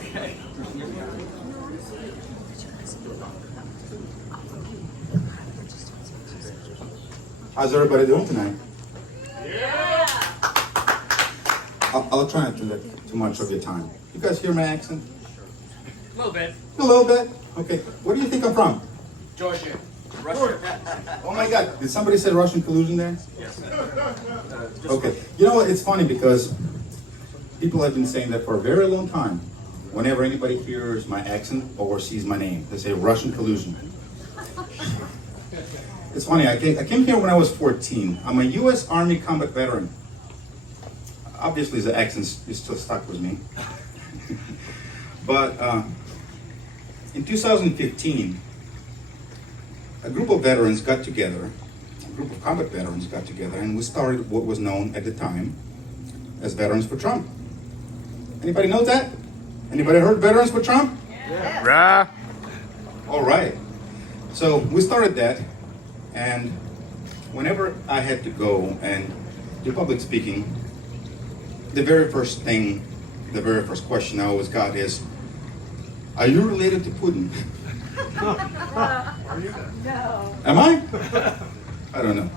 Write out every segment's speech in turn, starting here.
Okay. How's everybody doing tonight? Yeah. I'll try not to take too much of your time. You guys hear my accent? A little bit. A little bit? Okay. Where do you think I'm from? Georgia. Russia. Oh my God, did somebody say Russian collusion there? Yes. Okay. You know what, it's funny because people have been saying that for a very long time. Whenever anybody hears my accent or sees my name, they say Russian collusion. It's funny, I came here when I was 14. I'm a US Army combat veteran. Obviously the accent is still stuck with me. But in 2015, a group of veterans got together, a group of combat veterans got together, and we started what was known at the time as Veterans for Trump. Anybody know that? Anybody heard Veterans for Trump? Yeah. All right. So we started that, and whenever I had to go and do public speaking, the very first question I always got is, are you related to Putin? No. Am I? I don't know.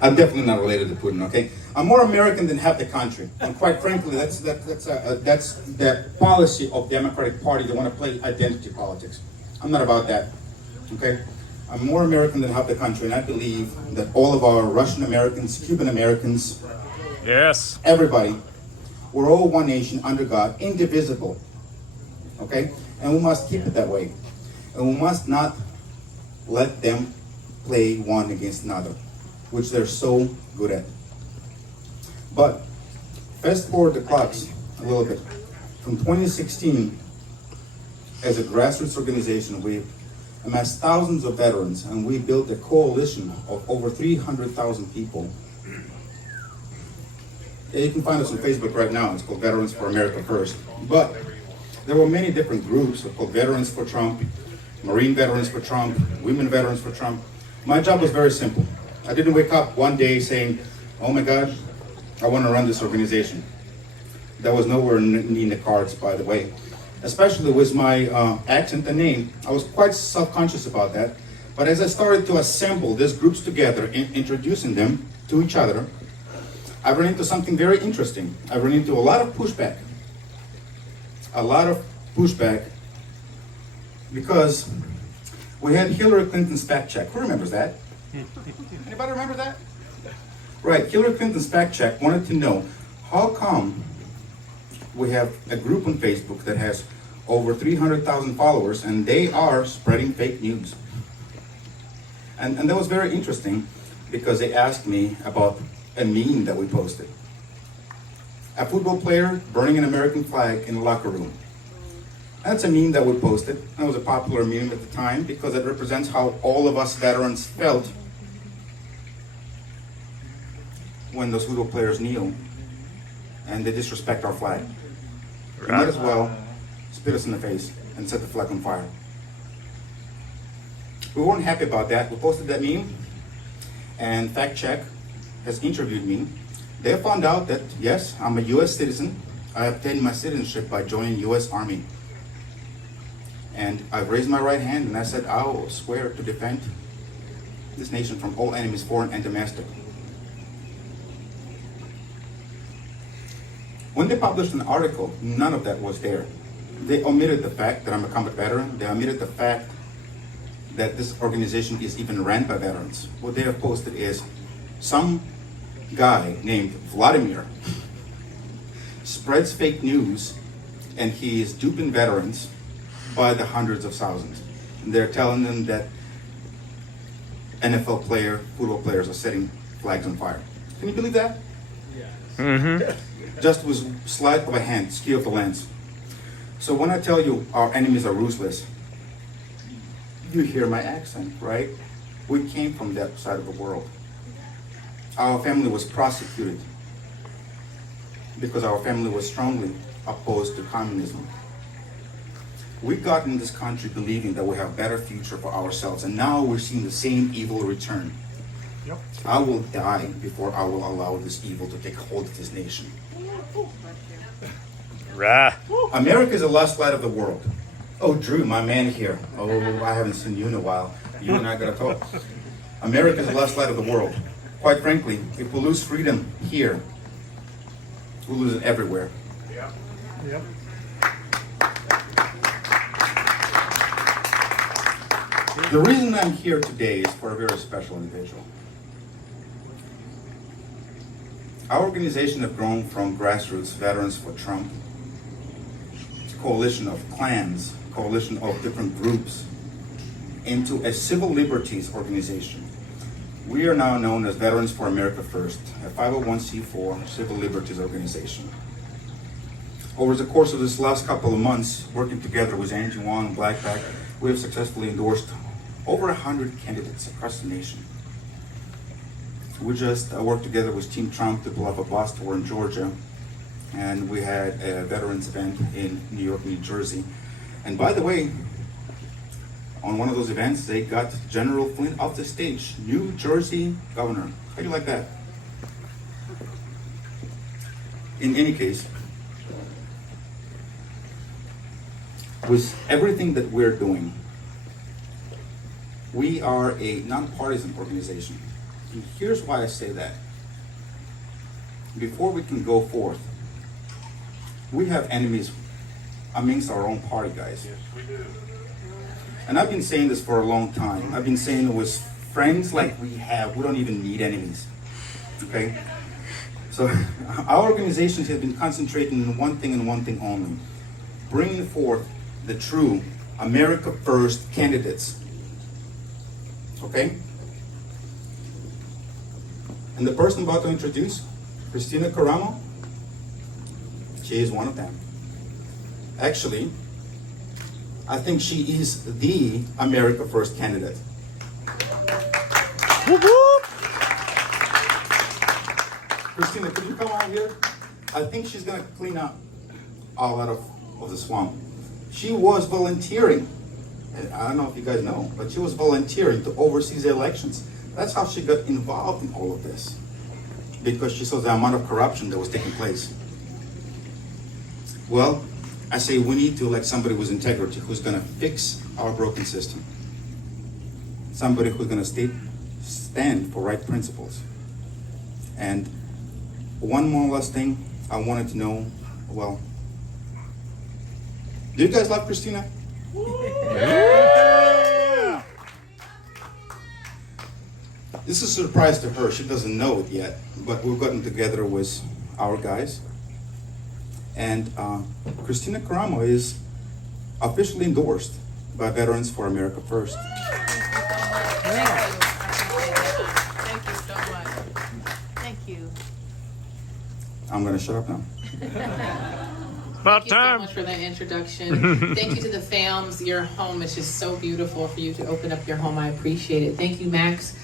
I'm definitely not related to Putin, okay? I'm more American than half the country. And quite frankly, that's the policy of the Democratic Party. They want to play identity politics. I'm not about that, okay? I'm more American than half the country, and I believe that all of our Russian Americans, Cuban Americans, Yes. everybody, we're all one nation under God, indivisible, okay? And we must keep it that way. And we must not let them play one against another, which they're so good at. But fast forward the clocks a little bit. From 2016, as a grassroots organization, we've amassed thousands of veterans, and we built a coalition of over 300,000 people. Yeah, you can find us on Facebook right now. It's called Veterans for America First. But there were many different groups called Veterans for Trump, Marine Veterans for Trump, Women Veterans for Trump. My job was very simple. I didn't wake up one day saying, oh my God, I want to run this organization. That was nowhere in the cards, by the way. Especially with my accent and name. I was quite self-conscious about that. But as I started to assemble these groups together, introducing them to each other, I ran into something very interesting. I ran into a lot of pushback. A lot of pushback because we had Hillary Clinton's fact check. Who remembers that? Anybody remember that? Right, Hillary Clinton's fact check wanted to know how come we have a group on Facebook that has over 300,000 followers and they are spreading fake news. And that was very interesting because they asked me about a meme that we posted. A football player burning an American flag in a locker room. That's a meme that we posted. That was a popular meme at the time because it represents how all of us veterans felt when those football players kneel and they disrespect our flag. They might as well spit us in the face and set the flag on fire. We weren't happy about that. We posted that meme, and Fact Check has interviewed me. They found out that, yes, I'm a US citizen. I obtained my citizenship by joining US Army. And I've raised my right hand and I said, I will swear to defend this nation from all enemies, foreign and domestic. When they published an article, none of that was there. They omitted the fact that I'm a combat veteran. They omitted the fact that this organization is even ran by veterans. What they have posted is some guy named Vladimir spreads fake news and he is duping veterans by the hundreds of thousands. And they're telling them that NFL football players are setting flags on fire. Can you believe that? Just with sleight of a hand, skill of the lens. So when I tell you our enemies are ruthless, you hear my accent, right? We came from that side of the world. Our family was prosecuted because our family was strongly opposed to communism. We got in this country believing that we have a better future for ourselves, and now we're seeing the same evil return. Yep. I will die before I will allow this evil to take hold of this nation. Rah. America is the last light of the world. Oh, Drew, my man here. Oh, I haven't seen you in a while. You and I gotta talk. America is the last light of the world. Quite frankly, if we lose freedom here, we'll lose it everywhere. Yep. The reason I'm here today is for a very special individual. Our organization has grown from grassroots Veterans for Trump to coalition of clans, coalition of different groups, into a civil liberties organization. We are now known as Veterans for America First, a 501c4 civil liberties organization. Over the course of this last couple of months, working together with Angie Wong and Black Pack, we have successfully endorsed over 100 candidates across the nation. We just worked together with Team Trump to pull up a bus tour in Georgia, and we had a veterans event in New York, New Jersey. And by the way, on one of those events, they got General Flynn off the stage, New Jersey governor. How do you like that? In any case, with everything that we're doing, we are a nonpartisan organization. And here's why I say that. Before we can go forth, we have enemies amongst our own party, guys. Yes, we do. And I've been saying this for a long time. I've been saying it with friends like we have. We don't even need enemies. Okay? So our organization has been concentrating on one thing and one thing only. Bringing forth the true America First candidates. Okay? And the person I'm about to introduce, Kristina Karamo, she is one of them. Actually, I think she is the America First candidate. Whoop, whoop. Kristina, could you come out here? I think she's gonna clean up all out of the swamp. She was volunteering, and I don't know if you guys know, but she was volunteering to oversee the elections. That's how she got involved in all of this, because she saw the amount of corruption that was taking place. Well, I say we need to elect somebody with integrity, who's gonna fix our broken system. Somebody who's gonna stand for right principles. And one more last thing I wanted to know, well, do you guys love Kristina? Yeah. This is a surprise to her. She doesn't know it yet, but we've gotten together with our guys. And Kristina Karamo is officially endorsed by Veterans for America First. Thank you so much. Thank you. I'm gonna shut up now. About Thank you so time. much for that introduction. Thank you to the FAMs. Your home is just so beautiful for you to open up your home. I appreciate it. Thank you, Max.